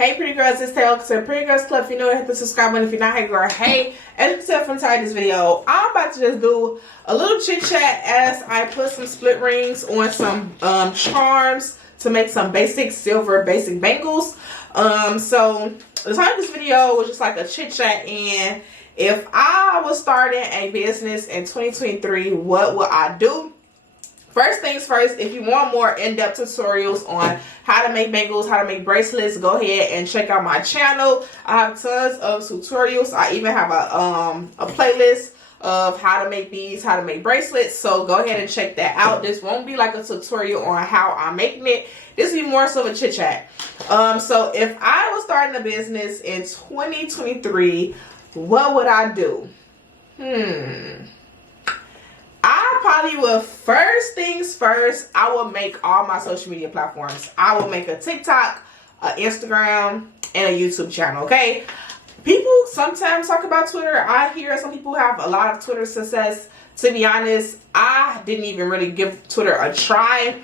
Hey pretty girls, it's Taylor to Pretty Girls Club. If you know, hit the subscribe button. If you're not, hey girl, hey. As you can tell from the title of this video, I'm about to just do a little chit chat as I put some split rings on some charms to make some basic silver basic bangles. So the title of this video was just like a chit chat, and if I was starting a business in 2023, what would I do? First things first, if you want more in-depth tutorials on how to make bangles, how to make bracelets, go ahead and check out my channel. I have tons of tutorials. I even have a playlist of how to make these, how to make bracelets. So go ahead and check that out. This won't be like a tutorial on how I'm making it. This will be more so of a chit chat. So if I was starting a business in 2023, what would I do? I probably will, first things first, I will make all my social media platforms. I will make a TikTok, an Instagram, and a YouTube channel, okay? People sometimes talk about Twitter. I hear some people have a lot of Twitter success. To be honest, I didn't even really give Twitter a try.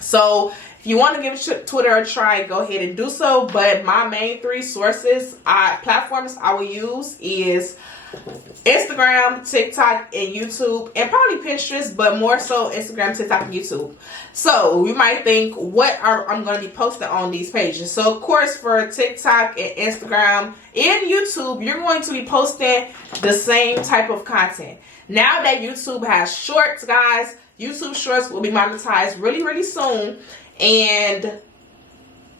So if you want to give Twitter a try, go ahead and do so. But my main three platforms I will use is Instagram, TikTok, and YouTube, and probably Pinterest, but more so Instagram, TikTok, and YouTube. So you might think, what I'm going to be posting on these pages? So of course, for TikTok and Instagram and YouTube, you're going to be posting the same type of content. Now that YouTube has shorts, guys, YouTube shorts will be monetized really soon, and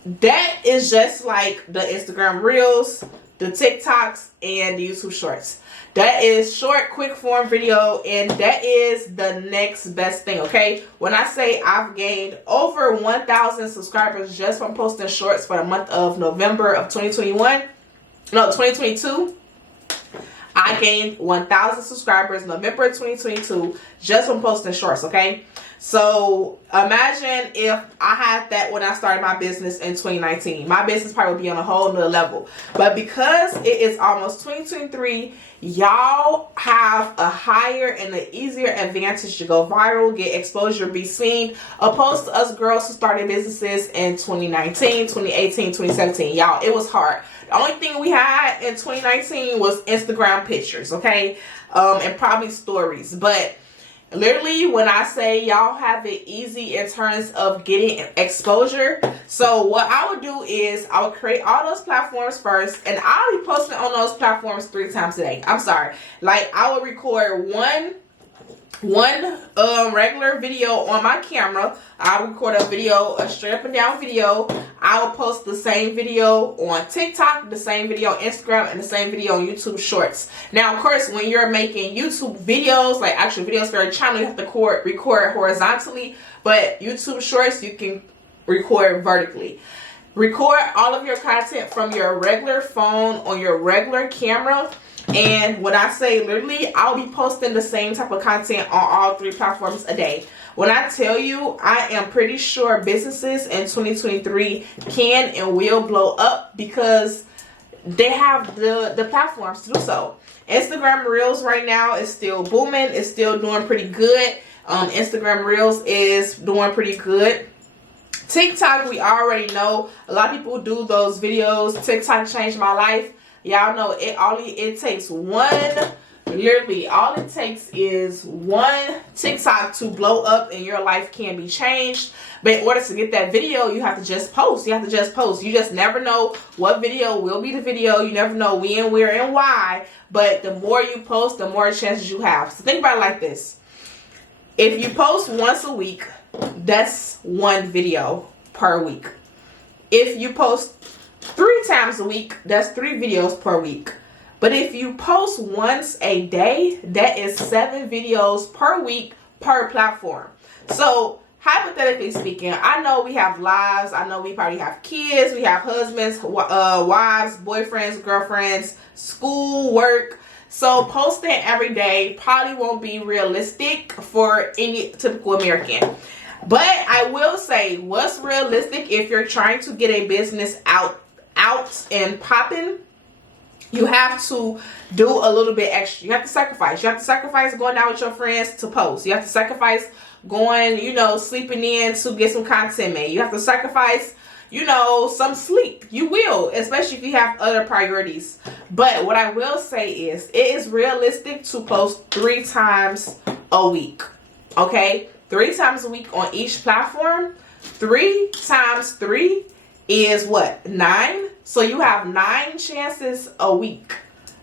that is just like the Instagram Reels, the TikToks, and the YouTube Shorts. That is short, quick form video, and that is the next best thing, okay? When I say I've gained over 1,000 subscribers just from posting shorts for the month of November of 2022, I gained 1,000 subscribers November 2022 just from posting shorts, okay? So imagine if I had that when I started my business in 2019. My business probably would be on a whole nother level. But because it is almost 2023, y'all have a higher and an easier advantage to go viral, get exposure, be seen, opposed to us girls who started businesses in 2019, 2018, 2017. Y'all, it was hard. The only thing we had in 2019 was Instagram pictures, okay? And probably stories. But literally, when I say y'all have it easy in terms of getting exposure, so what I would do is I would create all those platforms first, and I'll be posting on those platforms 3 times a day. I'm sorry. Like, I would record one regular video on my camera. I would record a straight up and down video. I will post the same video on TikTok, the same video on Instagram, and the same video on YouTube Shorts. Now, of course, when you're making YouTube videos, like actual videos for your channel, you have to record horizontally, but YouTube Shorts, you can record vertically. Record all of your content from your regular phone on your regular camera. And when I say literally, I'll be posting the same type of content on all 3 platforms a day. When I tell you, I am pretty sure businesses in 2023 can and will blow up because they have the platforms to do so. Instagram Reels right now is still booming. It's still doing pretty good. Instagram Reels is doing pretty good. TikTok, we already know. A lot of people do those videos. TikTok changed my life. Y'all know all it takes is one TikTok to blow up and your life can be changed. But in order to get that video, you have to just post. You just never know what video will be the video. You never know when, where, and why. But the more you post, the more chances you have. So think about it like this. If you post once a week, that's 1 video per week. If you post 3 times a week, that's 3 videos per week. But if you post once a day, that is 7 videos per week per platform. So hypothetically speaking, I know we have lives. I know we probably have kids. We have husbands, wives, boyfriends, girlfriends, school, work. So posting every day probably won't be realistic for any typical American. But I will say, what's realistic if you're trying to get a business out and popping, you have to do a little bit extra. You have to sacrifice. You have to sacrifice going out with your friends to post. You have to sacrifice going, sleeping in to get some content made. You have to sacrifice, you know, some sleep. You will, especially if you have other priorities. But what I will say is, it is realistic to post 3 times a week. Okay? 3 times a week on each platform. 3 times 3 is what? 9? So you have 9 chances a week.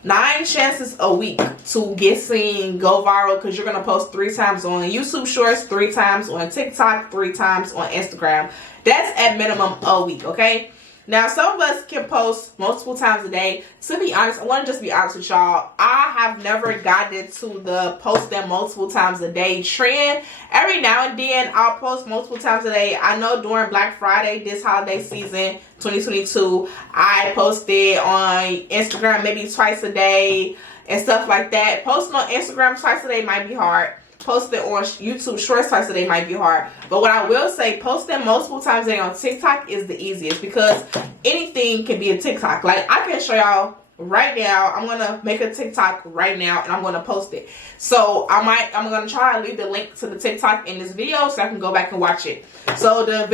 9 chances a week to get seen, go viral, because you're going to post 3 times on YouTube Shorts, 3 times on TikTok, 3 times on Instagram. That's at minimum a week, okay? Now, some of us can post multiple times a day. To be honest, I want to just be honest with y'all. I have never gotten into the posting multiple times a day trend. Every now and then, I'll post multiple times a day. I know during Black Friday, this holiday season, 2022, I posted on Instagram maybe twice a day and stuff like that. Posting on Instagram twice a day might be hard. Posting on YouTube Shorts twice a day might be hard. But what I will say, posting multiple times a day on TikTok is the easiest, because anything can be a TikTok. Like, I can show y'all right now. I'm going to make a TikTok right now, and I'm going to post it. So I'm going to try to leave the link to the TikTok in this video so I can go back and watch it. So the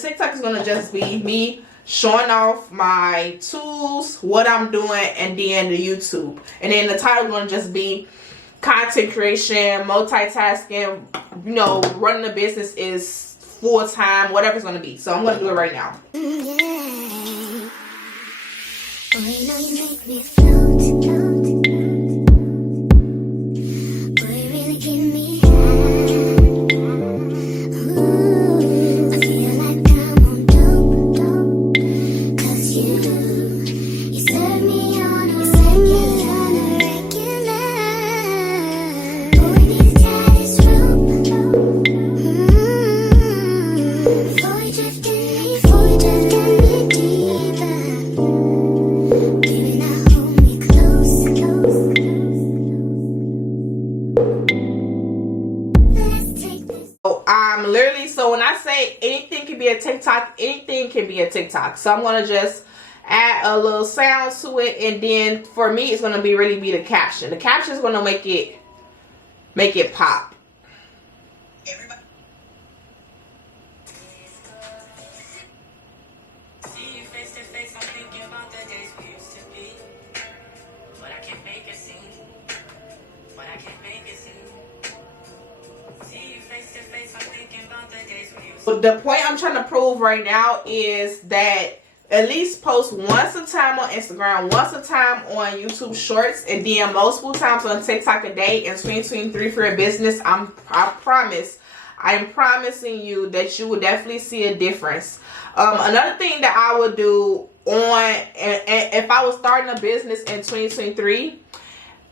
TikTok is going to just be me showing off my tools, what I'm doing, and then the YouTube. And then the title is going to just be content creation, multitasking, you know, running a business is full-time, whatever it's going to be. So I'm going to do it right now. Yeah. Boy, you know you make me float. Boy, you really give me high. Ooh, I feel like I'm on dope. 'Cause you serve me on a regular. Boy, this tide is rope. Before you drifting me deeper. Baby, now hold me close. Let's take this. So when I say anything can be a TikTok, anything can be a TikTok. So I'm gonna just add a little sound to it, and then for me it's gonna really be the caption. The caption is gonna make it pop. Everybody. See you face to face, I'm thinking about the days we used to be. But I can't make it seem. See you face to face, I'm thinking about the days we used to be. The point I'm trying to prove right now is that at least post once a time on Instagram, once a time on YouTube Shorts, and then multiple times on TikTok a day in 2023 for your business. I'm promising you that you will definitely see a difference. Another thing that I would do if I was starting a business in 2023,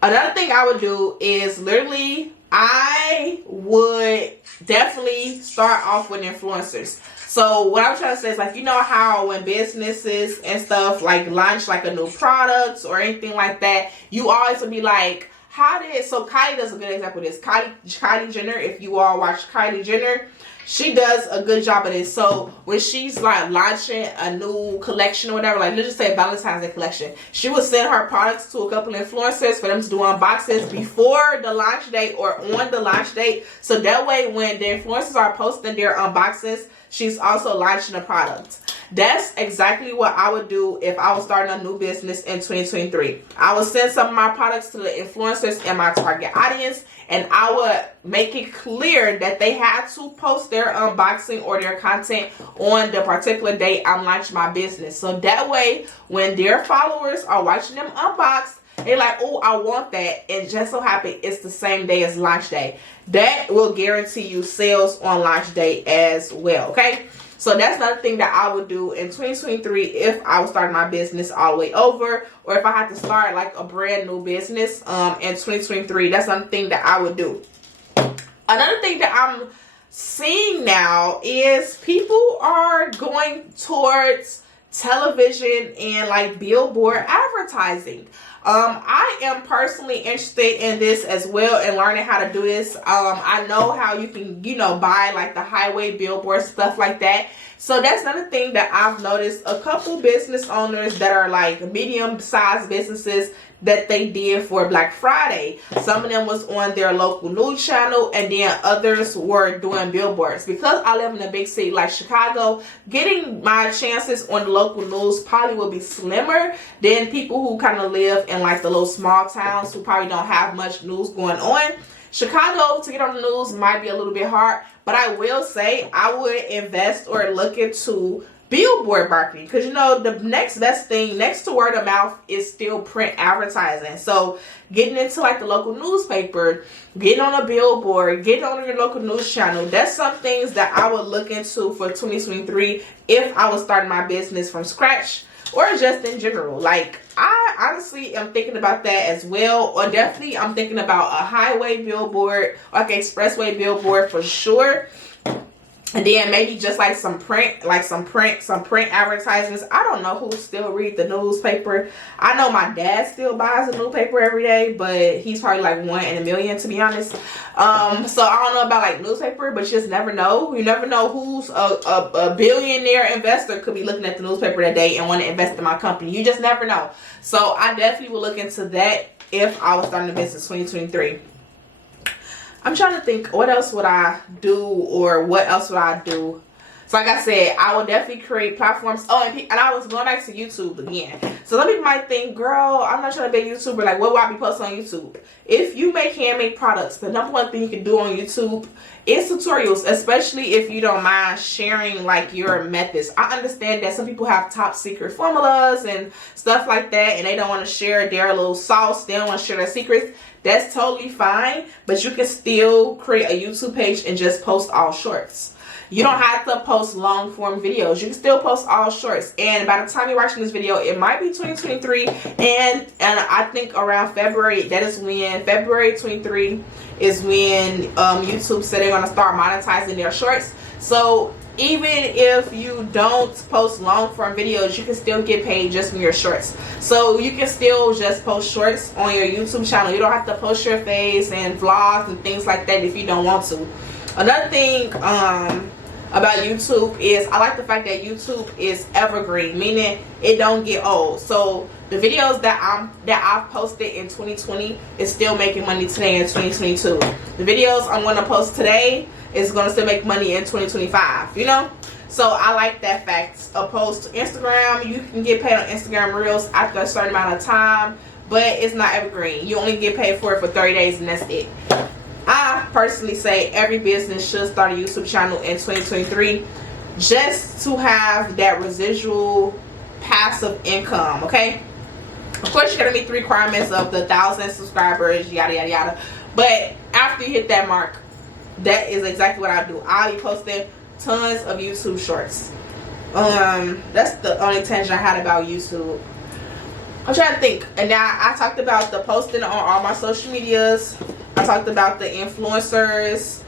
another thing I would do is literally, I would definitely start off with influencers. So what I'm trying to say is, like, you know how when businesses and stuff like launch like a new product or anything like that, you always will be like, so Kylie does a good example of this. Kylie Jenner, if you all watch Kylie Jenner, she does a good job of this. So when she's like launching a new collection or whatever, like let's just say Valentine's Day collection, she will send her products to a couple influencers for them to do unboxings before the launch date or on the launch date. So that way when the influencers are posting their unboxings, she's also launching a product. That's exactly what I would do if I was starting a new business in 2023. I would send some of my products to the influencers in my target audience, and I would make it clear that they had to post their unboxing or their content on the particular day I'm launching my business. So that way, when their followers are watching them unbox, they're like, oh, I want that. And just so happen it's the same day as launch day. That will guarantee you sales on launch day as well, okay? So that's another thing that I would do in 2023 if I was starting my business all the way over, or if I had to start like a brand new business in 2023. That's another thing that I would do. Another thing that I'm seeing now is people are going towards television and like billboard advertising. I am personally interested in this as well and learning how to do this. I know how you can, you know, buy like the highway billboards, stuff like that. So that's another thing that I've noticed. A couple business owners that are like medium-sized businesses that they did for Black Friday. Some of them was on their local news channel, and then others were doing billboards. Because I live in a big city like Chicago, getting my chances on the local news probably will be slimmer than people who kind of live in like the little small towns who probably don't have much news going on. Chicago, to get on the news might be a little bit hard, but I will say I would invest or look into billboard marketing, because you know the next best thing next to word of mouth is still print advertising. So getting into like the local newspaper, getting on a billboard, getting on your local news channel, that's some things that I would look into for 2023 if I was starting my business from scratch, or just in general. Like, I honestly am thinking about that as well. Or definitely I'm thinking about a highway billboard, like an expressway billboard for sure. And then maybe just like some print advertisements. I don't know who still read the newspaper. I know my dad still buys the newspaper every day, but he's probably like 1 in a million, to be honest. So I don't know about like newspaper, but you just never know. You never know who's a billionaire investor could be looking at the newspaper that day and want to invest in my company. You just never know. So I definitely will look into that if I was starting a business 2023. I'm trying to think, what else would I do, or what else would I do? So like I said, I will definitely create platforms. Oh, and I was going back to YouTube again. So some people might think, girl, I'm not trying to be a YouTuber. Like, what will I be posting on YouTube? If you make handmade products, the number one thing you can do on YouTube is tutorials, especially if you don't mind sharing like your methods. I understand that some people have top secret formulas and stuff like that, and they don't want to share their little sauce. They don't want to share their secrets. That's totally fine, but you can still create a YouTube page and just post all shorts. You don't have to post long form videos. You can still post all shorts. And by the time you're watching this video, it might be 2023. And I think around February, that is when, February 23 is when YouTube said they're going to start monetizing their shorts. So even if you don't post long form videos, you can still get paid just from your shorts. So you can still just post shorts on your YouTube channel. You don't have to post your face and vlogs and things like that if you don't want to. Another thing about YouTube is I like the fact that YouTube is evergreen, meaning it don't get old. So the videos that I've posted in 2020 is still making money today in 2022. The videos I'm going to post today is going to still make money in 2025, you know? So I like that fact. Opposed to Instagram, you can get paid on Instagram Reels after a certain amount of time, but it's not evergreen. You only get paid for it for 30 days and that's it. I personally say every business should start a YouTube channel in 2023 just to have that residual passive income, okay? Of course, you're going to meet the requirements of the 1,000 subscribers, yada, yada, yada. But after you hit that mark, that is exactly what I do. I'll be posting tons of YouTube shorts. That's the only tangent I had about YouTube. I'm trying to think. And now I talked about the posting on all my social medias. I talked about the influencers.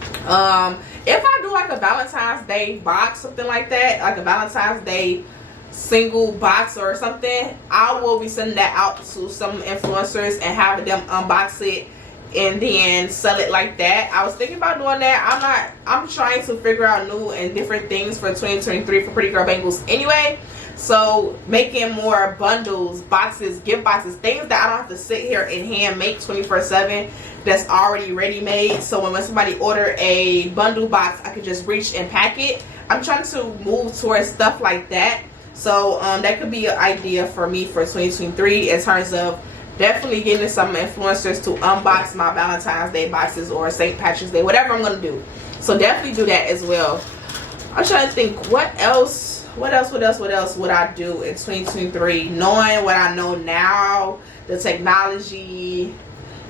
If I do like a Valentine's Day box, something like that, like a Valentine's Day single box or something, I will be sending that out to some influencers and having them unbox it and then sell it like that. I was thinking about doing that. I'm trying to figure out new and different things for 2023 for Pretty Girl Bangles anyway. So making more bundles, boxes, gift boxes, things that I don't have to sit here and hand make 24/7, that's already ready made. So when somebody order a bundle box, I could just reach and pack it. I'm trying to move towards stuff like that. So that could be an idea for me for 2023 in terms of definitely getting some influencers to unbox my Valentine's Day boxes or St. Patrick's Day, whatever I'm going to do. So definitely do that as well. I'm trying to think what else would I do in 2023, knowing what I know now, the technology,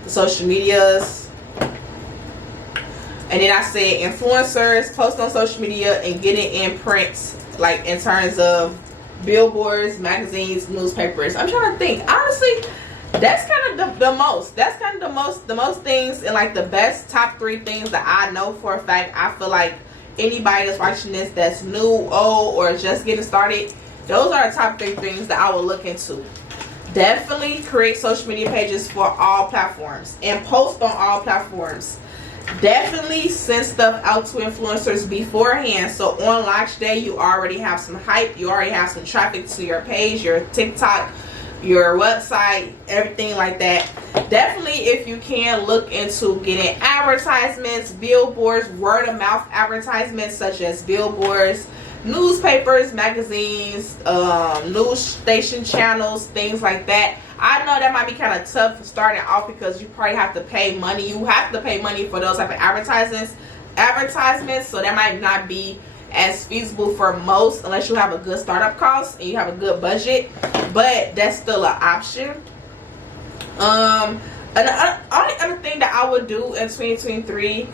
the social medias. And then I said influencers, post on social media and get it in print, like in terms of billboards, magazines, newspapers. I'm trying to think. Honestly, that's kind of the most. That's kind of the most things, and like the best top 3 things that I know for a fact. I feel like anybody that's watching this that's new, old, or just getting started, those are the top 3 things that I will look into. Definitely create social media pages for all platforms and post on all platforms. Definitely send stuff out to influencers beforehand, so on launch day you already have some hype, you already have some traffic to your page, your TikTok, your website, everything like that. Definitely, if you can, look into getting advertisements, billboards, word of mouth advertisements such as billboards, newspapers, magazines, news station channels, things like that. I know that might be kind of tough for starting off because you probably have to pay money. You have to pay money for those type of advertisements, so that might not be as feasible for most unless you have a good startup cost and you have a good budget, but that's still an option. Another only other thing that I would do in 2023,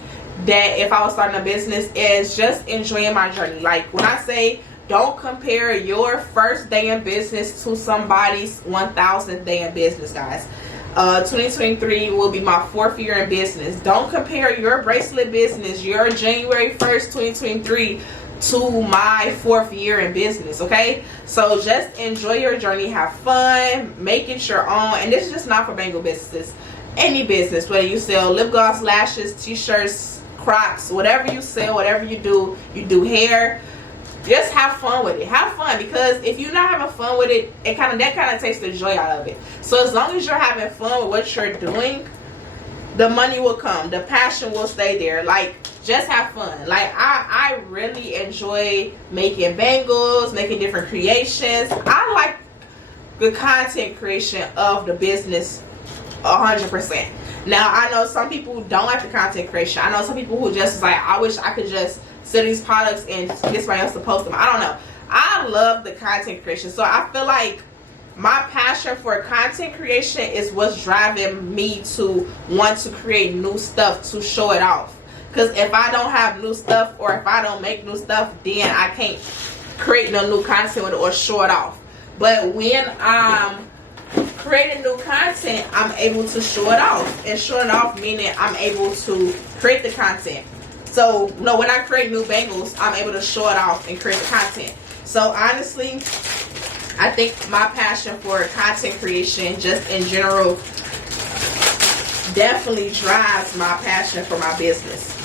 that if I was starting a business, is just enjoying my journey. Like when I say, don't compare your first day in business to somebody's 1000th day in business, guys. 2023 will be my 4th year in business. Don't compare your bracelet business, your January 1st, 2023 to my 4th year in business, okay? So just enjoy your journey, have fun, make it your own. And this is just not for bangle businesses. Any business, whether you sell lip gloss, lashes, t-shirts, Crocs, whatever you sell, whatever you do hair, just have fun with it. Have fun, because if you're not having fun with it, that kind of takes the joy out of it. So as long as you're having fun with what you're doing, the money will come, the passion will stay there. Like, just have fun. Like I really enjoy making bangles, making different creations. I like the content creation of the business 100%. Now I know some people who don't like the content creation. I know some people who just like, I wish I could just sell these products and get somebody else to post them. I don't know. I love the content creation. So I feel like my passion for content creation is what's driving me to want to create new stuff to show it off. Because if I don't have new stuff, or if I don't make new stuff, then I can't create no new content with it or show it off. But when I'm creating new content, I'm able to show it off. And showing it off meaning I'm able to create the content. So, when I create new bangles, I'm able to show it off and create the content. So, honestly, I think my passion for content creation, just in general, definitely drives my passion for my business.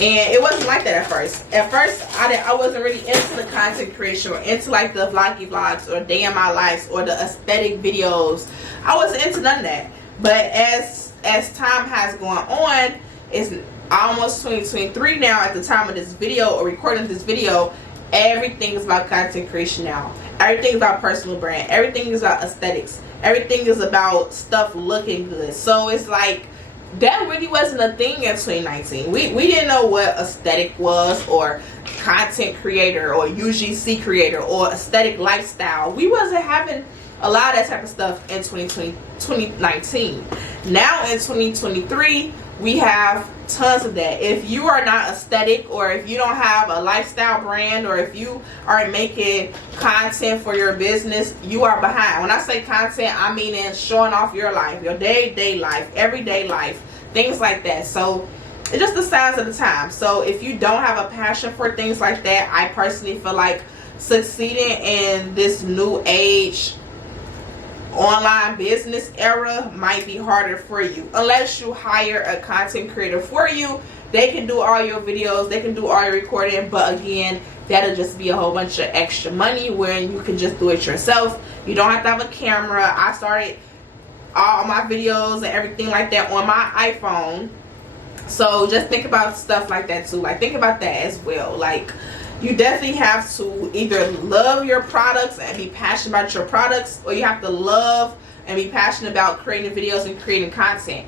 And it wasn't like that at first. At first, I wasn't really into the content creation or into like the vlogs or day in my life or the aesthetic videos. I wasn't into none of that. But as time has gone on, it's almost 2023 now at the time of this video or recording this video. Everything is about content creation now. Everything is about personal brand. Everything is about aesthetics. Everything is about stuff looking good. So it's like, that really wasn't a thing in 2019. We didn't know what aesthetic was, or content creator, or UGC creator, or aesthetic lifestyle. We wasn't having a lot of that type of stuff in 2019. Now in 2023, we have tons of that. If you are not aesthetic, or if you don't have a lifestyle brand, or if you aren't making content for your business, you are behind. When I say content, I mean in showing off your life, your day-to-day life, everyday life, things like that. So it's just the signs of the time. So if you don't have a passion for things like that, I personally feel like succeeding in this new age online business era might be harder for you, unless you hire a content creator for you. They can do all your videos, they can do all your recording, but again, that'll just be a whole bunch of extra money when you can just do it yourself. You don't have to have a camera. I started all my videos and everything like that on my iPhone. So just think about stuff like that too. Like, think about that as well. Like, you definitely have to either love your products and be passionate about your products, or you have to love and be passionate about creating videos and creating content.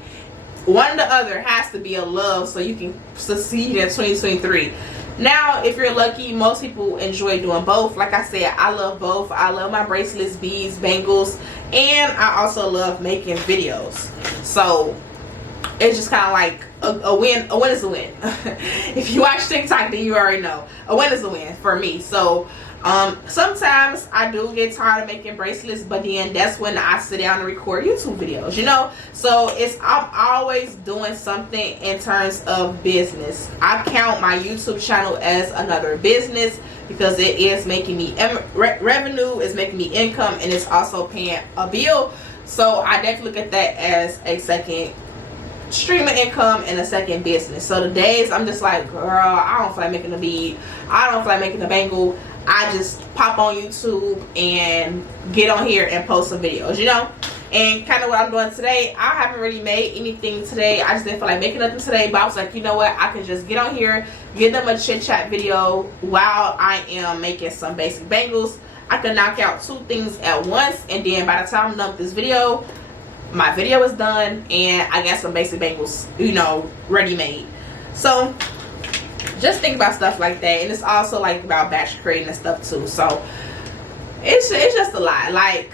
One or the other has to be a love so you can succeed in 2023. Now, if you're lucky, most people enjoy doing both. Like I said, I love both. I love my bracelets, beads, bangles, and I also love making videos. So it's just kind of like a win. A win is a win. If you watch TikTok, then you already know a win is a win for me. So Sometimes I do get tired of making bracelets, but then that's when I sit down and record YouTube videos, you know. So I'm always doing something in terms of business. I count my YouTube channel as another business because it is making me revenue, it's making me income, and it's also paying a bill. So I definitely look at that as a second stream of income and a second business. So the days I'm just like, girl, I don't feel like making a bead, I don't feel like making a bangle, I just pop on YouTube and get on here and post some videos, you know. And kind of what I'm doing today, I haven't really made anything today. I just didn't feel like making nothing today, but I was like, you know what, I can just get on here, give them a chit chat video while I am making some basic bangles. I can knock out 2 things at once, and then by the time I'm done with this video, my video is done and I got some basic bangles, you know, ready made. So just think about stuff like that. And it's also like about batch creating and stuff too. So it's just a lot. Like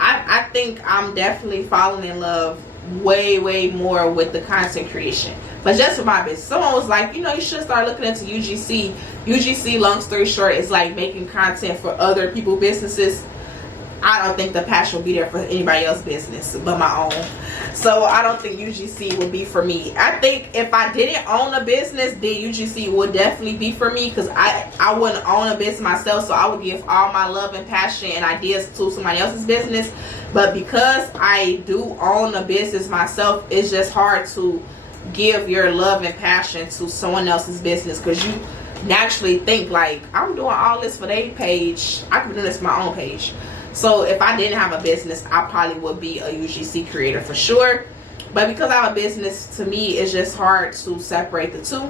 I think I'm definitely falling in love way more with the content creation, but just for my business. Someone was like, you know, you should start looking into UGC, long story short, is like making content for other people's businesses. I don't think the passion will be there for anybody else's business but my own. So I don't think UGC would be for me. I think if I didn't own a business, then UGC would definitely be for me, because I wouldn't own a business myself, so I would give all my love and passion and ideas to somebody else's business. But because I do own a business myself, it's just hard to give your love and passion to someone else's business, because you naturally think like, I'm doing all this for their page, I could do this for my own page. So if I didn't have a business, I probably would be a UGC creator for sure. But because I have a business, to me, it's just hard to separate the two.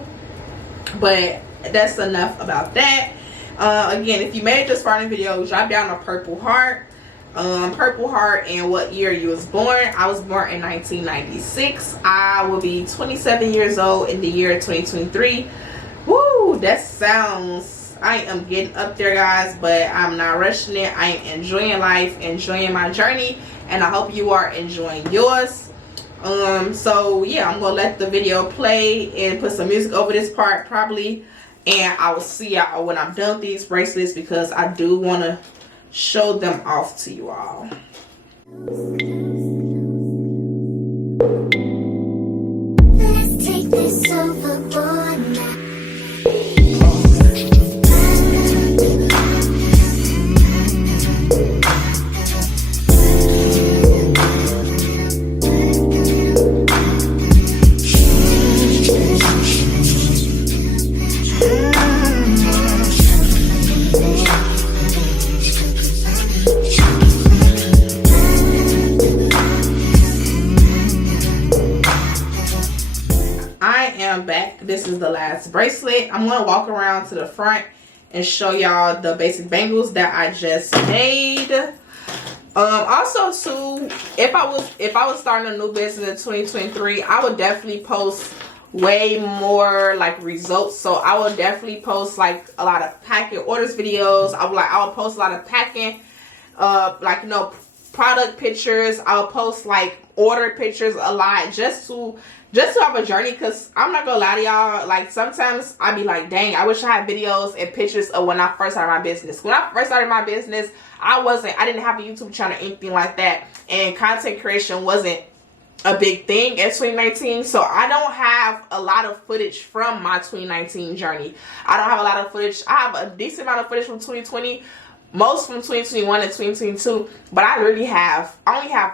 But that's enough about that. Again, if you made it this far in the video, drop down a purple heart. Purple heart and what year you was born. I was born in 1996. I will be 27 years old in the year 2023. Woo, that sounds... I am getting up there, guys, but I'm not rushing it. I am enjoying life, enjoying my journey, and I hope you are enjoying yours. So yeah, I'm gonna let the video play and put some music over this part probably, and I will see y'all when I'm done with these bracelets, because I do want to show them off to you all. Let's take this overboard now. Back, this is the last bracelet. I'm going to walk around to the front and show y'all the basic bangles that I just made. Also too, if I was starting a new business in 2023, I would definitely post way more like results. So I would definitely post like a lot of packing orders videos. I would post a lot of packing like, you know, product pictures. I'll post like order pictures a lot, just to have a journey, because I'm not gonna lie to y'all, like sometimes I be like, dang, I wish I had videos and pictures of when I first started my business. When I first started my business, I didn't have a YouTube channel or anything like that, and content creation wasn't a big thing in 2019. So I don't have a lot of footage from my 2019 journey. I don't have a lot of footage. I have a decent amount of footage from 2020, most from 2021 and 2022, but I only have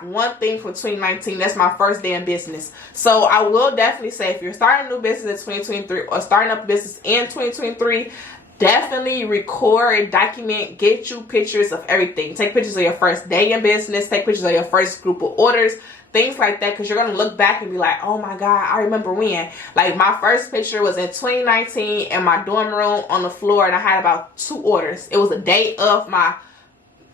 one thing from 2019. That's my first day in business. So I will definitely say, if you're starting a new business in 2023 or starting up a business in 2023, definitely record, document, get you pictures of everything. Take pictures of your first day in business, take pictures of your first group of orders, things like that, because you're going to look back and be like, oh my God, I remember when. Like my first picture was in 2019 in my dorm room on the floor, and I had about 2 orders. It was the day of my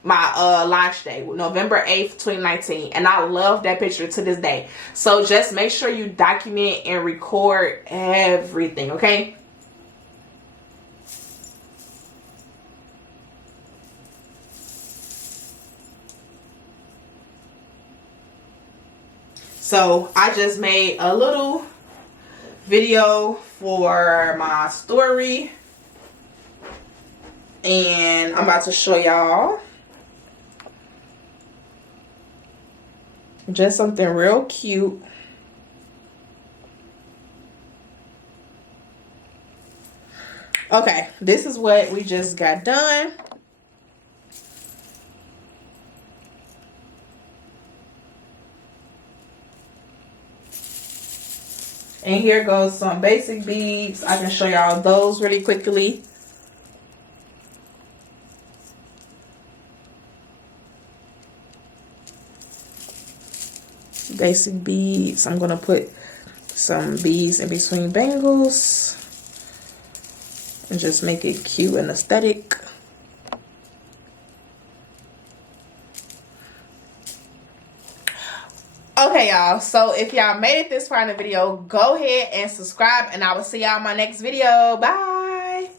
launch day, November 8th, 2019, and I love that picture to this day. So just make sure you document and record everything, okay? So I just made a little video for my story, And I'm about to show y'all just something real cute. Okay, this is what we just got done. And here goes some basic beads. I can show y'all those really quickly. Basic beads. I'm gonna put some beads in between bangles and just make it cute and aesthetic. Okay, y'all, so if y'all made it this far in the video, go ahead and subscribe, and I will see y'all in my next video. Bye.